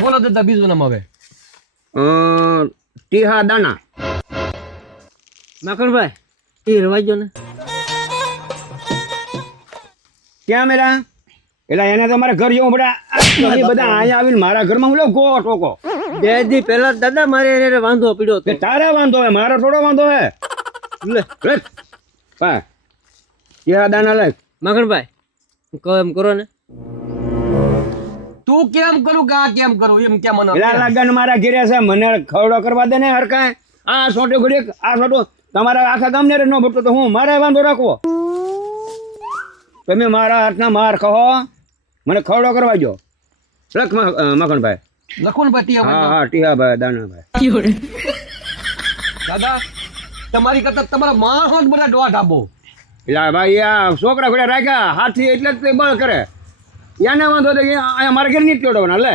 બોલો દાદા બીજું નામ હવે. ટીહા દાના માખણભાઈ એ રવાજો ને. ક્યાં મેરા એટલે એને તો મારા ઘર જેવું બધા તમે બધા અહીંયા આવીને મારા ઘરમાં હું લો ગો ટોકો. બે દી પહેલા જ દાદા મારે એને વાંધો પડ્યો કે હતો તારે વાંધો હે મારો થોડો વાંધો હે લે લે. હા. ટીહા દાના લે. માખણભાઈ કહો એમ કરો ને. તું કેમ કરું કે આ કેમ કરું? એમ કેમ મને પેલા લગન મારા ઘેરે છે મને ખવડો કરવા દે ને હરકાય. આ સોટો ઘડી આ સોટો તમારા આખા ગામને રે ન ભટતો તો હું મારે વાંધો રાખવો. તમે મારા હાથના માર કહો મને ખવડો કરવા જો લખ મ- મખણભાઈ. લખુનભાઈ ભાઈ હા હા ટીહાભાઈ દાનાભાઈ દાદા તમારી કરતા તમારા માણસો જ બધા ડોવા આપો એટલે ભાઈ આ છોકરા ઘોડે રાખ્યા હાથી એટલે જ બળ કરે. એને વાંધો તો અહીંયા મારા ઘેર નહીં ચોડવાના લે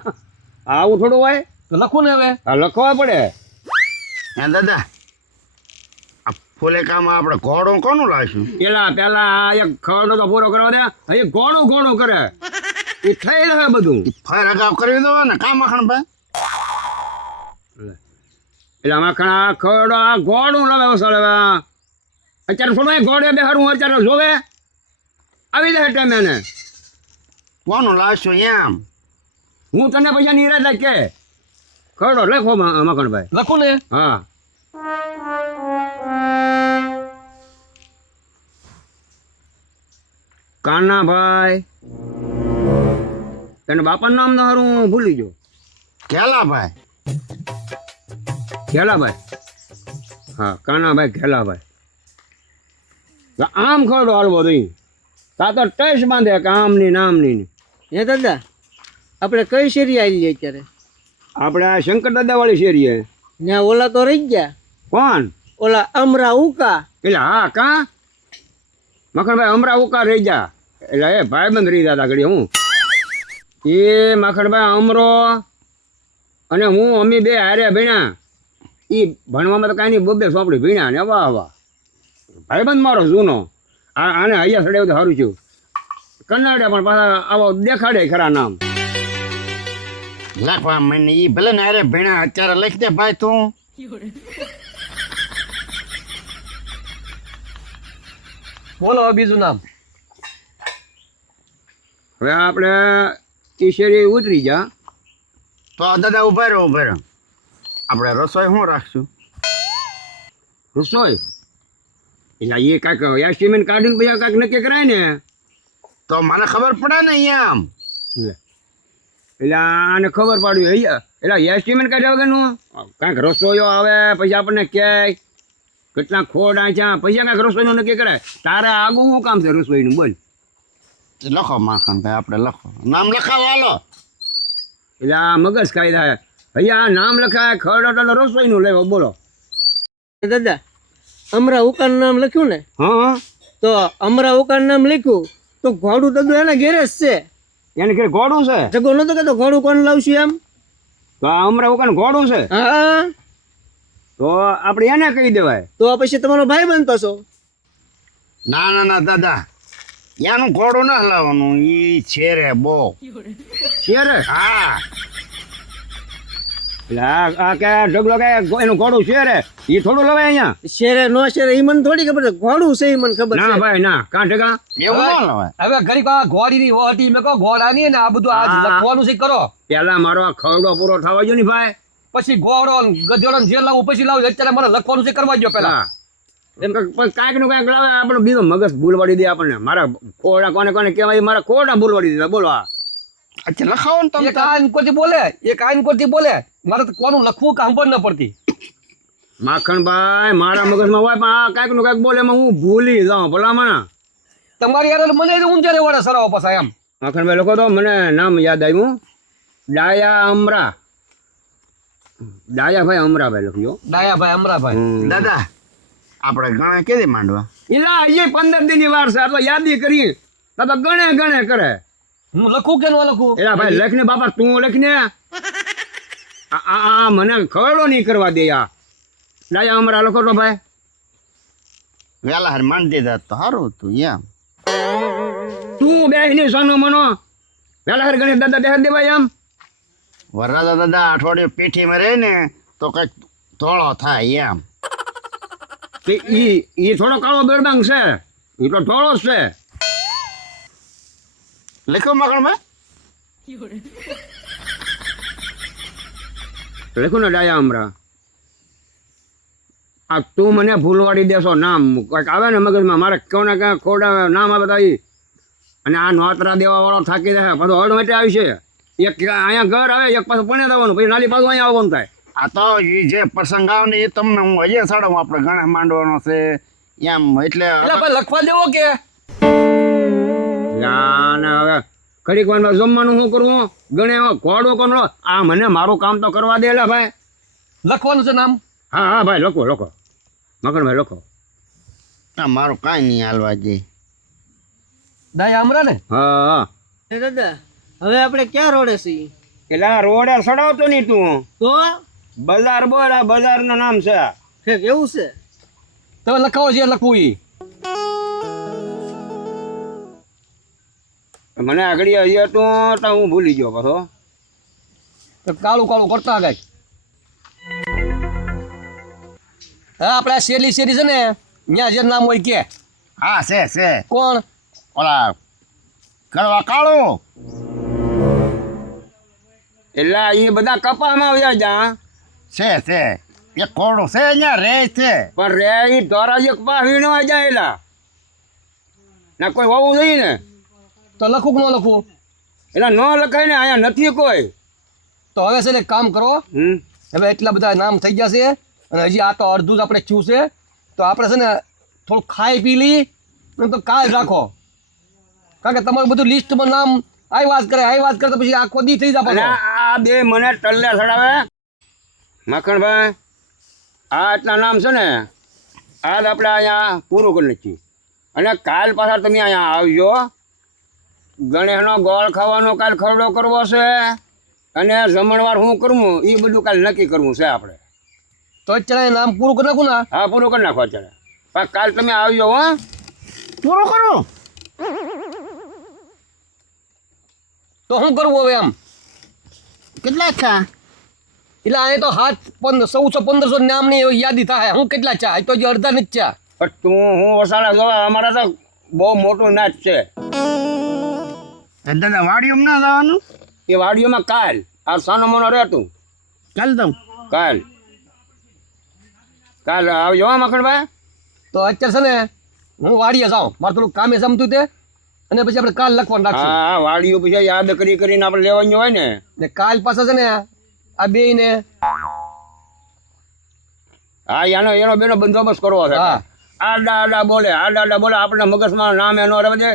આવું થોડું હોય? તો લખું ને હવે. આ લખવા પડે. હે દાદા ફૂલે કામ આપણે ઘોડો કોનું લાવીશું? પેલા પેલા આ એક ખરડો તો પૂરો કરવા દે. અહીં ગોળું ગોળું કરે. એ થઈ રહે બધું. ફેર અગાઉ કરી દો ને કા મખણભાઈ એટલે માખણ આ ખવડો આ ગોળું લાવે હવે અત્યારે થોડું એ ગોળે બેહારું અત્યારે જોવે. આવી જાય ટાઈમે એને. કોનું લાવશો એમ? હું તને પૈસા નિરાશ કે. કરડો લખો મ- મકણભાઈ લખો ને? હા. કાનાભાઈ. એને બાપાનું નામ તો હારું ભૂલી ગયો. કેલાભાઈ ઘેલાભાઈ. હા કાનાભાઈ ઘેલાભાઈ. આમ ખરડો હાલ દઈ. તા તો ટચ બાંધે કે આમની નામની ને. હે દાદા આપણે કઈ શેરી આવી અત્યારે? આપણે આ શંકર દાદાવાળી શેરીએ ત્યાં ઓલા તો રહી ગયા? કોણ? ઓલા અમરા ઉકા. એટલે હા કા? મખણભાઈ અમરા ઉકા રહી જા એટલે એ ભાઈબંધ રહી દાદા ઘડી હું? એ મખણભાઈ અમરો અને હું અમી બે હારે ભીણા. એ ભણવામાં તો કાંઈ નહીં બબે સોંપડી ભીણા ને વાહ વાહ. ભાઈબંધ મારો જૂનો. આ આને અહીંયા સડે તો સારું છું કન્નાડે પણ પાછા આવો દેખાડે ખરા નામ. લખવા મને ઈ ભલે ને અરે ભેણા અત્યારે લખી દે ભાઈ તું. બોલો બીજું નામ. હવે આપણે ઈશ્વરી ઉતરી જા. તો આ દાદા ઊભા રહો ઊભા રહો. આપણે રસોઈ શું રાખશું? રસોઈ? એટલે એ કાંઈક એસ્ટિમેટ કાઢીને પછી કાંઈક નક્કી કરાય ને? તો મને ખબર પડે ને અહીંયા આમ એટલે આને ખબર પાડવી અહીંયા એટલે એસ્ટિમેટ કાઢ્યા વગરનું? કાંઈક રસોઈયો આવે પછી આપણને ક્યાંય કેટલા ખોડ આંચ્યા પછી કાંઈક રસોઈનું નક્કી કરાય. તારે આગું શું કામ છે રસોઈનું? બોલ. લખો માખણભાઈ આપણે લખો. નામ લખાવો હાલો. એટલે આ મગજ કાયદા અહીંયા આ નામ લખાય ખરડો તો રસોઈનું લેવો બોલો. દાદા અમરા ઉકાન નામ લખ્યું ને? હા તો અમરા ઉકાન નામ લખ્યું તો ઘોડું તો એના ઘેરે જ છે. એને ઘેર ઘોડું છે? જગો નતો કહેતો ઘોડું કોણ લાવશું એમ? તો આ અમરા ઉકાન ઘોડું છે? હા. તો આપણે એને કહી દેવાય. તો પછી તમારો ભાઈ બનતો છો? ના ના ના દાદા. એનું ઘોડું ના લાવવાનું ઈ છે રે બહુ. રે હા. આ આ કે ઢગલો કે એનું ઘોડું શેર એ થોડું લવાય અહીંયા? શેરે નો શેરે ઈ મને થોડી ખબર છે. ઘોડું છે ઈ મને ખબર ના ભાઈ ના. કાં ઢગા? એવું ના લવાય. હવે ઘડીક આ ઘોડીની ઓહટી મેં કહો ઘોડાની ને આ બધું આ લખવાનું છે કરો. પેલા મારો આ ખવડો પૂરો થવા જો ને ભાઈ. પછી ઘોડો ને ગધેડો જે લાવું પછી લાવું અત્યારે મને લખવાનું છે કરવા દો પેલા. એમ કાંઈક- પણ કાંઈકનું કાંઈક લાવે. આપણો બીજો મગજ ભૂલવાડી દે આપણને. મારા ખોડા કોને કોને કહેવાય? મારા ખોડા ભૂલવાડી દીધા. બોલો આ. લખાવો ને તમે એક આ ઇનકોથી બોલે એક આ ઇનકોથી બોલે. મારે તો કોનું લખવું કામ પણ ન પડતી. માખણભાઈ મારા મગજમાં હોય પણ આ કાંઈકનું કાંઈક બોલે એમાં હું ભૂલી જાઉં ભલામણ. તમારી યાર મને ઊંચારે વડે સરાવો પાછા એમ. માખણભાઈ લોકો તો મને નામ યાદ આવ્યું. ડાયા અમરા. ડાયાભાઈ અમરાભાઈ લખ્યો. ડાયાભાઈ અમરાભાઈ. દાદા આપણે ગણા કેદી માંડવા? એલા એ પંદર દિનની વાર છે આ તો યાદી કરી. તો ગણે ગણે કરે. હું લખું કે ન લખું? એલા ભાઈ લખને બાપા તું લખને. આ આ- આ મને ખરડો નહીં કરવા દે આ. ડાયા અમરા લખો તો ભાઈ. વેલા હાર માન દીધા તો સારું તું એમ. તું બેસની સોનો મનો. વેલા હર ગણેશ દાદા બેહ દેવાય એમ. વરરાજા દાદા અઠવાડિયું પેઠીમાં રહે ને તો કંઈક ધોળો થાય એમ. એ ઈ ઈ થોડો કાળો બેડબાંગ છે. એટલો તો થોડો જ છે લખો મકણભાઈ લખ્યું ને ડાયા આ તું મને ભૂલવાડી દેશો નામ. કંઈક આવે ને મગજમાં મારે ક્યાં ને ક્યાં ખોડા નામ આવે તારી અને આ નોતરા દેવા વાળો થાકી જાય પાછો હળ માટે આવી છે એક અહીંયા ઘર આવે એક પાછું પુણે દેવાનું પછી નાલી પાછું અહીંયા આવવાનું થાય. આ તો એ જે પ્રસંગ આવે ને એ તમને હું હજી સાડો આપણે ગણેશ માંડવાનો છે. એમ એટલે એટલે લખવા દેવો કે? યા ને હવે ઘડીક વારમાં જમવાનું શું કરવું ગણે કોડો કોનો આ મને મારું કામ તો કરવા દે લે ભાઈ. લખવાનું છે નામ? હા હા ભાઈ લખો લખો. મકરભાઈ લખો. આ મારું કાંઈ નહીં હાલવા દે. ડાયા આમરા ને? હા હા. એ દાદા હવે આપણે ક્યાં રોડે છીએ? એટલે આ રોડે સડાવતો નહીં તું. તો? બજાર બોલ આ બજારનું નામ છે. એવું છે? તમે લખાવો છે લખવું ઈ. મને આગળ અહીંયા તું તો હું ભૂલી ગયો પાછો. તો કાળું કાળું કરતા કંઈક હા આપણે શેરી શેરી છે ને ત્યાં જે નામ હોય કે. હા છે છે. કોણ? ઓલા કરવા કાળો. એટલે એ બધા કપામાં આવ્યા જા. છે છે. એ કોડો છે અહીંયા રે છે. પણ રે એ ધોરા એક પા વીણવા જાય એલા. ના કોઈ હોવું જોઈએ ને? તો લખું કે ન લખું? એટલે ન લખાય ને અહીંયા નથી કોઈ. તો હવે છે ને કામ કરો. હમ. હવે એટલા બધા નામ થઈ ગયા છે અને હજી આ તો અડધું જ આપણે થયું છે. તો આપણે છે ને થોડું ખાઈ પી લઈ અને તો કાલ રાખો. કારણ કે તમારું બધું લિસ્ટમાં નામ આ વાત કરે આ વાત કરે તો પછી આખો દી થઈ જાય આ બે મને ટલ્લે સડાવે. માખણભાઈ આ એટલા નામ છે ને આજ આપણે અહીંયા પૂરું કરી નાખીએ. અને કાલ પાછા તમે અહીંયા આવજો. ગણેશનો ગોળ ખાવાનો કાલ ખરડો કરવો છે અને જમણવાર શું કરવું એ બધું કાલ નક્કી કરવું છે આપણે. તો અત્યારે નામ પૂરું કરી નાખું ને હા પૂરું કરી નાખો અત્યારે. પણ કાલ તમે આવજો હો. પૂરું કરો? તો શું કરવું હવે એમ કેટલા છે એટલે આ તો હાથ પંદર ચૌદસો પંદરસો નામની યાદી થાય. હું કેટલા ચા? તો હજી અડધા નથી ચા. તું હું વસાડા જોવા અમારા તો બહુ મોટું નાચ છે. દાદા વાડીઓમાં ના જવાનું? એ વાડીઓમાં કાલ. આ સાનો મોનો રહેતું. ચાલ તમ કાલ. કાલ આવજો હા મખણભાઈ તો અત્યારે છે ને હું વાડીએ જાઉં. મારે થોડું કામે જમતું તે. અને પછી આપણે કાલ લખવાનું રાખશું. હા વાડીઓ પછી યાદ કરી કરીને આપણે લેવાનું હોય ને. ને કાલ પાછા છે ને આ બે ને હા એનો એનો બેનો બંદોબસ્ત કરવો છે. હા. આડા આડા બોલે આડા આડા બોલે. આપણે મગજમાં નામ એનો રહે છે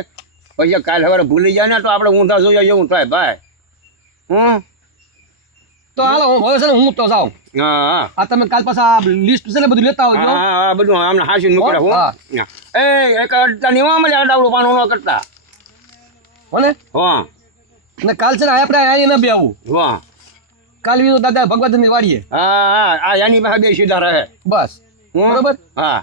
પછી કાલ સવારે ભૂલી જાય ને તો આપણે ઊંધા જોઈએ એવું થાય ભાઈ. હું તો હાલો હું હવે છે ને હું તો જાઉં. હા આ તમે કાલ પાછા લિસ્ટ છે ને બધું લેતા આવજો. હા હા, બધું આમને હાસી મૂકડે હું એ એક અડતા નિવા મળે આડાવડું પાનું ન કરતા. ભલે હા. ને કાલ છે ને આપણે અહીંયા ન બે આવું હા. કાલ બીજું દાદા ભગવતની વાડીએ. હા હા આ એની પાસે બે સીધા રહે. બસ. હું બરોબર? હા.